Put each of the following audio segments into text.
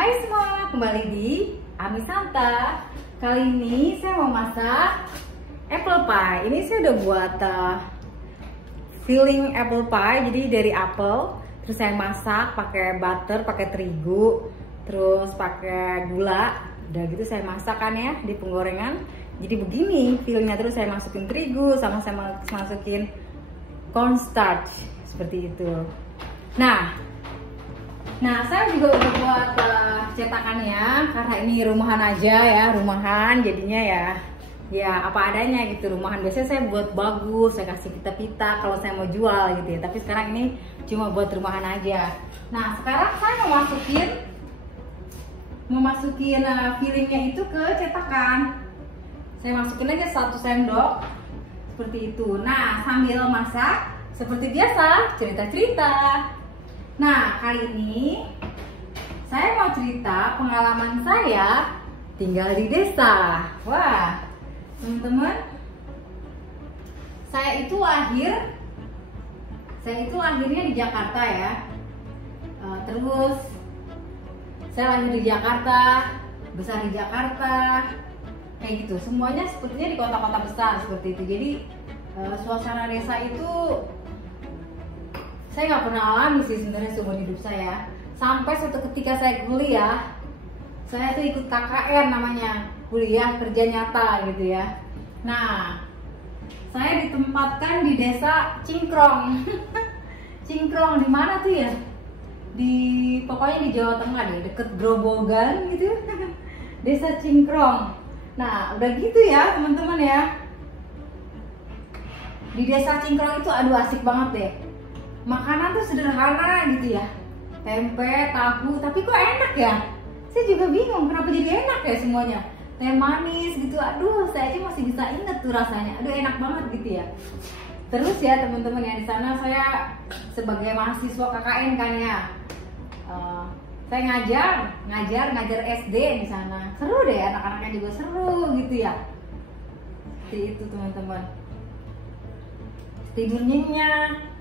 Hai semua, kembali di Ami Santa. Kali ini saya mau masak apple pie. Ini saya udah buat filling apple pie, jadi dari apel. Terus saya masak pakai butter, pakai terigu, terus pakai gula. Udah gitu saya masakkan ya di penggorengan. Jadi begini fillingnya, terus saya masukin terigu, sama saya masukin cornstarch seperti itu. Nah, saya juga udah buat cetakannya, karena ini rumahan aja ya, rumahan jadinya ya apa adanya gitu, rumahan. Biasanya saya buat bagus, saya kasih pita-pita kalau saya mau jual gitu ya, tapi sekarang ini cuma buat rumahan aja. Nah, sekarang saya mau masukin fillingnya itu ke cetakan. Saya masukin aja 1 sendok seperti itu. Nah, sambil masak seperti biasa cerita-cerita. Nah, kali ini saya mau cerita pengalaman saya tinggal di desa. Wah, teman-teman, saya itu lahirnya di Jakarta ya. Terus saya lahir di Jakarta, besar di Jakarta, kayak gitu. Semuanya sepertinya di kota-kota besar seperti itu. Jadi suasana desa itu saya nggak pernah alami sih sebenarnya seumur hidup saya. Sampai suatu ketika saya kuliah, saya tuh ikut KKN namanya, kuliah kerja nyata gitu ya. Nah, saya ditempatkan di desa Cingkrong. Cingkrong di mana tuh ya? Pokoknya di Jawa Tengah deh, deket Grobogan gitu. Desa Cingkrong. Nah, udah gitu ya teman-teman ya. Di desa Cingkrong itu aduh asik banget deh. Makanan tuh sederhana gitu ya, tempe, tahu, tapi kok enak ya? Saya juga bingung kenapa jadi enak ya semuanya. Teh manis gitu, aduh saya aja masih bisa inget tuh rasanya, aduh enak banget gitu ya. Terus ya teman-teman ya, di sana saya sebagai mahasiswa KKN kan ya, saya ngajar SD di sana. Seru deh, anak-anaknya juga seru gitu ya. Seperti itu teman-teman. Tidur nyenyak,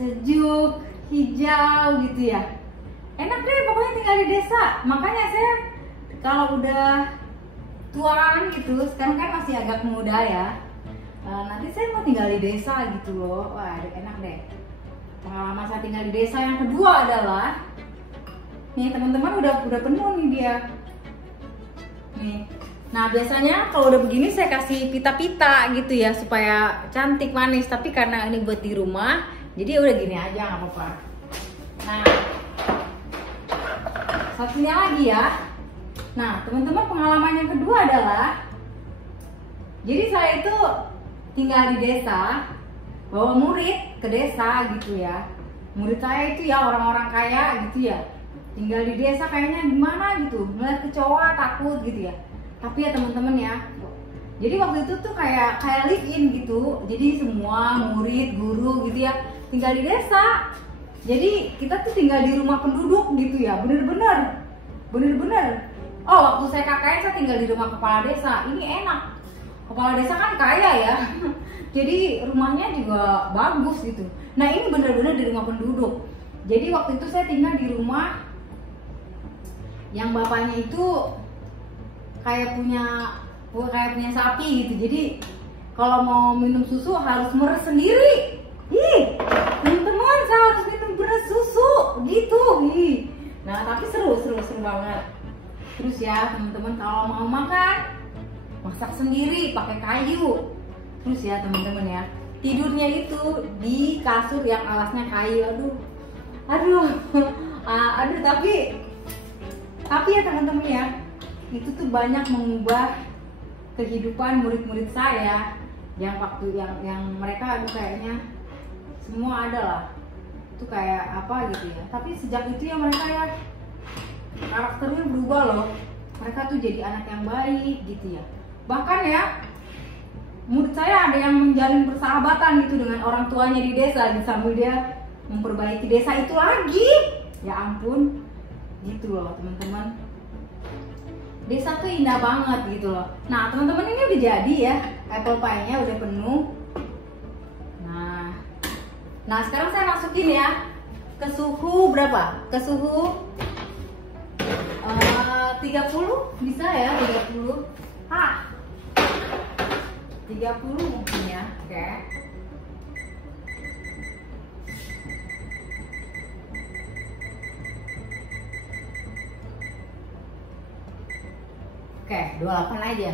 sejuk, hijau gitu ya. Enak deh pokoknya tinggal di desa. Makanya saya kalau udah tuaan gitu, sekarang kan masih agak muda ya, nanti saya mau tinggal di desa gitu loh. Wah, enak deh. Pengalaman saya tinggal di desa yang kedua adalah nih teman-teman, udah penuh nih dia nih. Nah, biasanya kalau udah begini saya kasih pita-pita gitu ya supaya cantik manis, tapi karena ini buat di rumah jadi udah gini aja nggak apa-apa. Nah, satunya lagi ya. Nah, teman-teman, pengalaman yang kedua adalah, jadi saya itu tinggal di desa, bawa murid ke desa gitu ya. Murid saya itu ya orang-orang kaya gitu ya. Tinggal di desa kayaknya gimana gitu, ngeliat kecoa takut gitu ya. Tapi ya teman-teman ya, jadi waktu itu tuh kayak live in gitu. Jadi semua murid, guru gitu ya tinggal di desa. Jadi kita tuh tinggal di rumah penduduk gitu ya, bener-bener. Oh, waktu saya KKN saya tinggal di rumah kepala desa. Ini enak, kepala desa kan kaya ya. Jadi rumahnya juga bagus gitu. Nah, ini bener-bener di rumah penduduk. Jadi waktu itu saya tinggal di rumah yang bapaknya itu kayak punya sapi gitu. Jadi kalau mau minum susu harus meres sendiri. Ih, teman-teman, saya harus minum beras susu gitu. Ih. Nah, tapi seru banget. Terus ya teman-teman, kalau mau makan masak sendiri pakai kayu. Terus ya teman-teman ya, tidurnya itu di kasur yang alasnya kayu. Aduh, tapi ya teman-teman ya, itu tuh banyak mengubah kehidupan murid-murid saya yang mereka kayaknya semua adalah itu kayak apa gitu ya. Tapi sejak itu ya mereka ya karakternya berubah loh. Mereka tuh jadi anak yang baik gitu ya. Bahkan ya murid saya ada yang menjalin persahabatan gitu dengan orang tuanya di desa, sambil dia memperbaiki desa itu lagi. Ya ampun, gitu loh teman-teman. Desa tuh indah banget gitu loh. Nah teman-teman, ini udah jadi ya, apple pie-nya udah penuh. Nah sekarang saya masukin ya ke suhu berapa? Ke suhu 30 bisa ya, 30. 30 mungkin ya. Oke. Oke, 28 aja.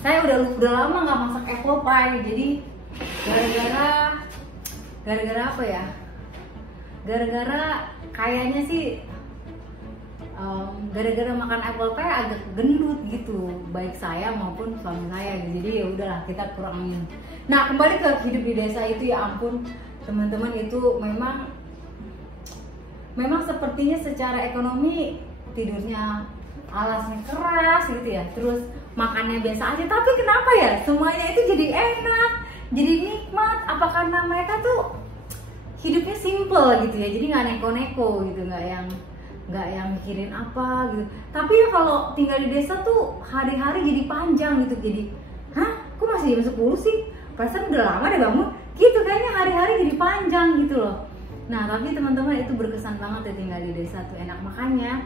Saya udah lama nggak masak apple pie, jadi gara-gara apa ya? Gara-gara kayaknya sih gara-gara makan apple pie agak gendut gitu, baik saya maupun suami saya gitu. Jadi ya udahlah, kita kurangin. Nah, kembali ke hidup di desa itu, ya ampun teman-teman, itu memang sepertinya secara ekonomi tidurnya alasnya keras gitu ya, terus makannya biasa aja, tapi kenapa ya semuanya itu jadi enak, jadi nikmat? Apa karena mereka tuh hidupnya simple gitu ya, jadi nggak neko-neko gitu, nggak yang mikirin apa gitu. Tapi ya kalau tinggal di desa tuh hari-hari jadi panjang gitu. Jadi kok masih jam 10 sih, perasaan udah lama deh bangun gitu, kayaknya hari-hari jadi panjang gitu loh. Nah tapi teman-teman, itu berkesan banget ya tinggal di desa tuh, enak. Makanya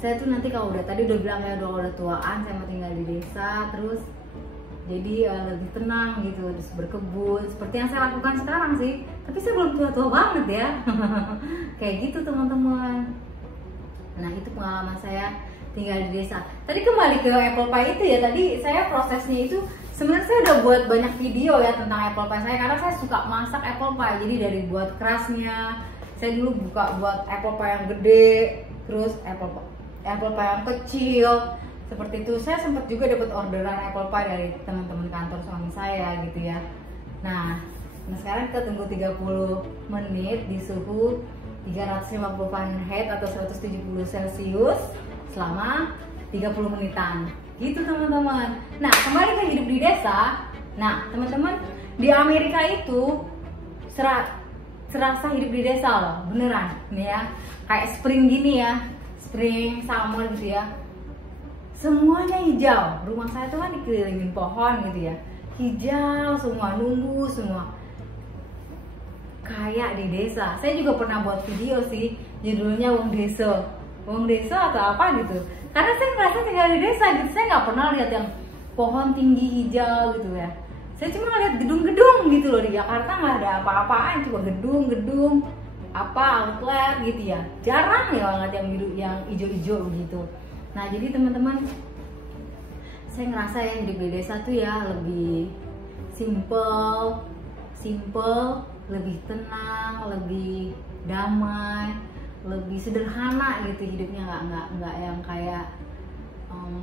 saya tuh nanti kalau udah bilang ya, udah tuaan saya mau tinggal di desa, terus jadi lebih tenang gitu, terus berkebun seperti yang saya lakukan sekarang sih. Tapi saya belum tua-tua banget ya. Kayak gitu teman-teman. Nah itu pengalaman saya tinggal di desa. Tadi kembali ke apple pie itu ya, tadi saya prosesnya itu sebenarnya saya udah buat banyak video ya tentang apple pie saya, karena saya suka masak apple pie. Jadi dari buat kerasnya, saya dulu buat apple pie yang gede, terus apple pie yang kecil seperti itu. Saya sempat juga dapat orderan apple pie dari teman-teman kantor suami saya gitu ya. Nah sekarang kita tunggu 30 menit di suhu 350 Fahrenheit atau 170 Celcius selama 30 menitan gitu teman-teman. Nah kembali ke hidup di desa. Nah teman-teman, di Amerika itu serasa hidup di desa loh, beneran nih ya. Kayak spring gini ya, spring, summer gitu ya, semuanya hijau. Rumah saya tuh kan dikelilingin pohon gitu ya, hijau semua, numbuh semua, kayak di desa. Saya juga pernah buat video sih, judulnya Wong Deso atau apa gitu, karena saya merasa tinggal di desa gitu. Saya nggak pernah lihat yang pohon tinggi hijau gitu ya. Saya cuma lihat gedung-gedung gitu loh. Di Jakarta nggak ada apa-apaan, cuma gedung-gedung apa outlet gitu ya, jarang ya banget yang hijau-hijau gitu. Nah jadi teman-teman, saya ngerasa ya hidup di desa tuh ya lebih simple, lebih tenang, lebih damai, lebih sederhana gitu hidupnya, nggak yang kayak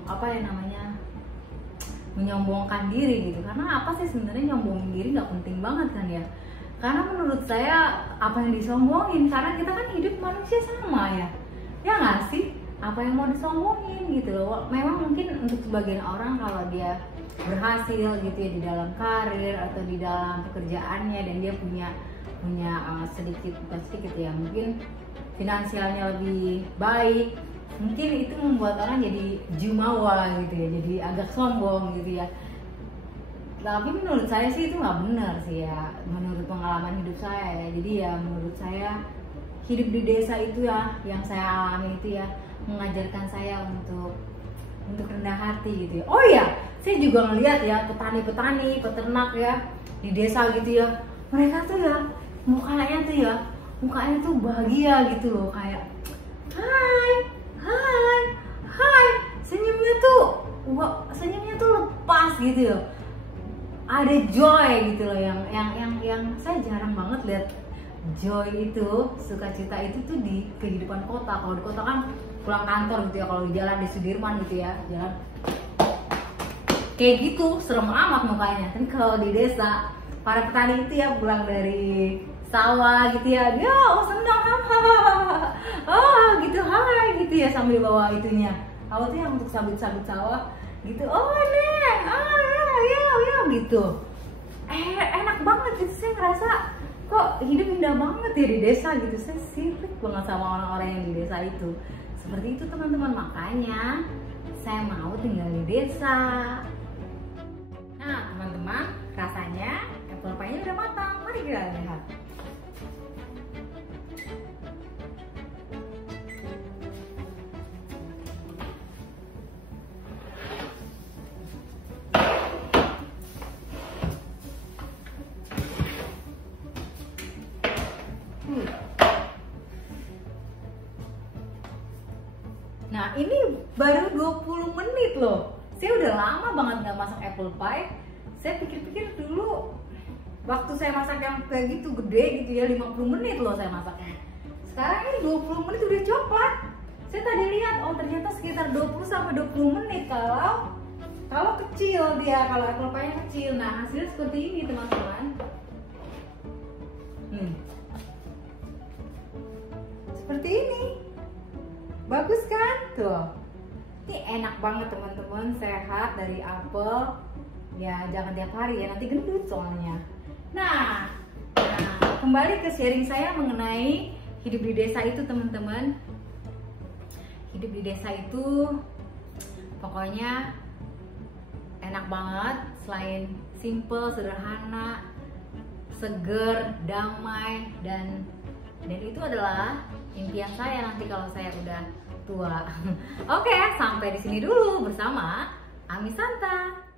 apa ya namanya, menyombongkan diri gitu. Karena apa sih sebenarnya nyombongin diri nggak penting banget kan ya. Karena menurut saya apa yang disombongin, karena kita kan hidup manusia sama ya nggak sih? Apa yang mau disombongin gitu loh. Memang mungkin untuk sebagian orang kalau dia berhasil gitu ya di dalam karir atau di dalam pekerjaannya, dan dia punya sedikit, bukan sedikit ya, mungkin finansialnya lebih baik, mungkin itu membuat orang jadi jumawa gitu ya, jadi agak sombong gitu ya. Tapi menurut saya sih itu nggak benar sih ya, menurut pengalaman hidup saya ya. Jadi ya menurut saya hidup di desa itu ya, yang saya alami itu ya, mengajarkan saya untuk rendah hati gitu ya. Oh ya, saya juga ngeliat ya petani-petani, peternak ya di desa gitu ya, mereka tuh ya mukanya tuh bahagia gitu loh, kayak hai, senyumnya tuh lepas gitu ya, ada joy gitu loh, yang saya jarang banget lihat joy itu, sukacita itu tuh di kehidupan kota. Kalau di kota kan pulang kantor gitu ya, kalau di jalan di Sudirman gitu ya, jalan kayak gitu serem amat mukanya. Tapi kalau di desa, para petani itu ya pulang dari sawah gitu ya, dia senang, gitu, hai gitu ya, sambil bawa itunya, apa tuh yang untuk sabut-sabut sawah gitu, neng, ya gitu, enak banget gitu. Saya ngerasa kok hidup indah banget ya di desa gitu. Saya sirik banget sama orang-orang yang di desa itu. Seperti itu teman-teman, makanya saya mau tinggal di desa. Nah teman-teman, rasanya apple pie-nya udah matang, mari kita lihat. Nah, ini baru 20 menit loh. Saya udah lama banget nggak masak apple pie. Saya pikir-pikir dulu waktu saya masak yang kayak gitu gede gitu ya, 50 menit loh saya masaknya. Sekarang ini 20 menit udah coklat. Saya tadi lihat, oh ternyata sekitar 20 sampai 20 menit kalau kecil dia, kalau apple pie-nya kecil. Nah, hasilnya seperti ini, teman-teman. Seperti ini. Bagus kan? Tuh. Ini enak banget, teman-teman, sehat dari apel. Ya, jangan tiap hari ya, nanti gendut soalnya. Nah, kembali ke sharing saya mengenai hidup di desa itu, teman-teman. Hidup di desa itu pokoknya enak banget, selain simple, sederhana, seger, damai, dan itu adalah impian saya nanti kalau saya udah tua. Oke, sampai di sini dulu bersama Ami Santa.